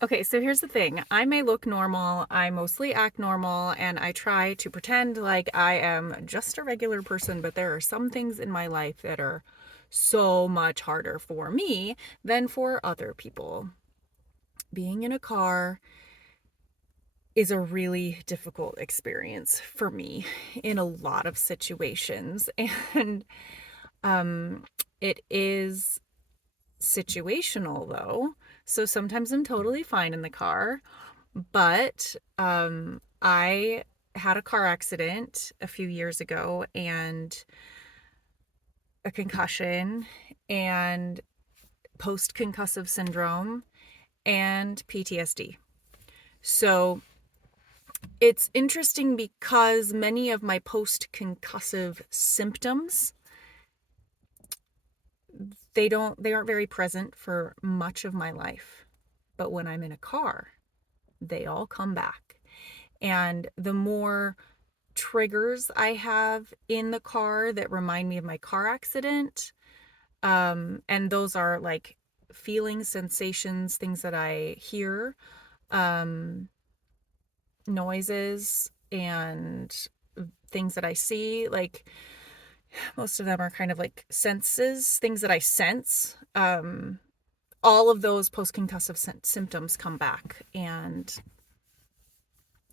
Okay, so here's the thing. I may look normal, I mostly act normal, and I try to pretend like I am just a regular person, but there are some things in my life that are so much harder for me than for other people. Being in a car is a really difficult experience for me in a lot of situations. And um, it is situational though. So sometimes I'm totally fine in the car. But I had a car accident a few years ago and a concussion and post concussive syndrome and PTSD. So it's interesting because many of my post concussive symptoms they aren't very present for much of my life. But when I'm in a car, they all come back. And the more triggers I have in the car that remind me of my car accident. And those are like feelings, sensations, things that I hear, um, noises, and things that I see. Like most of them are kind of like senses, things that I sense. All of those post concussive symptoms come back, and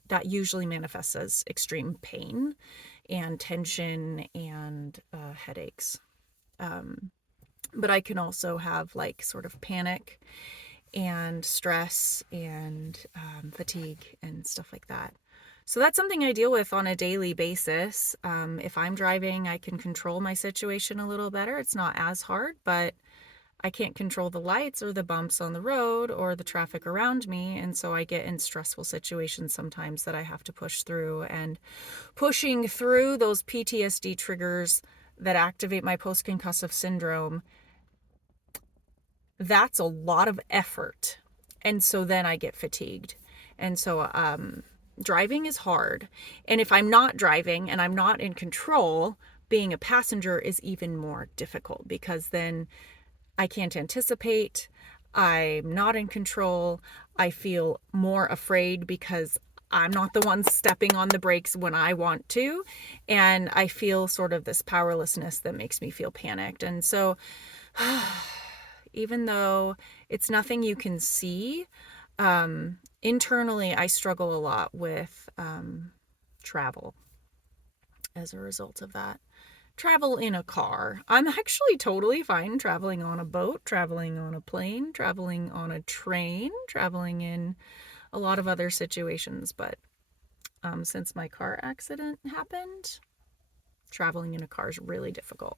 that usually manifests as extreme pain and tension and headaches. Um, but I can also have like sort of panic and stress and fatigue and stuff like that. So that's something I deal with on a daily basis. If I'm driving, I can control my situation a little better. It's not as hard, but I can't control the lights or the bumps on the road or the traffic around me. And so I get in stressful situations sometimes that I have to push through. And pushing through those PTSD triggers that activate my post concussive syndrome, that's a lot of effort. And so then I get fatigued. And so driving is hard. And if I'm not driving and I'm not in control, being a passenger is even more difficult because then I can't anticipate. I'm not in control. I feel more afraid because I'm not the one stepping on the brakes when I want to. And I feel sort of this powerlessness that makes me feel panicked. And so, even though it's nothing you can see, internally, I struggle a lot with travel as a result of that. Travel in a car. I'm actually totally fine traveling on a boat, traveling on a plane, traveling on a train, traveling in a lot of other situations. But since my car accident happened, traveling in a car is really difficult.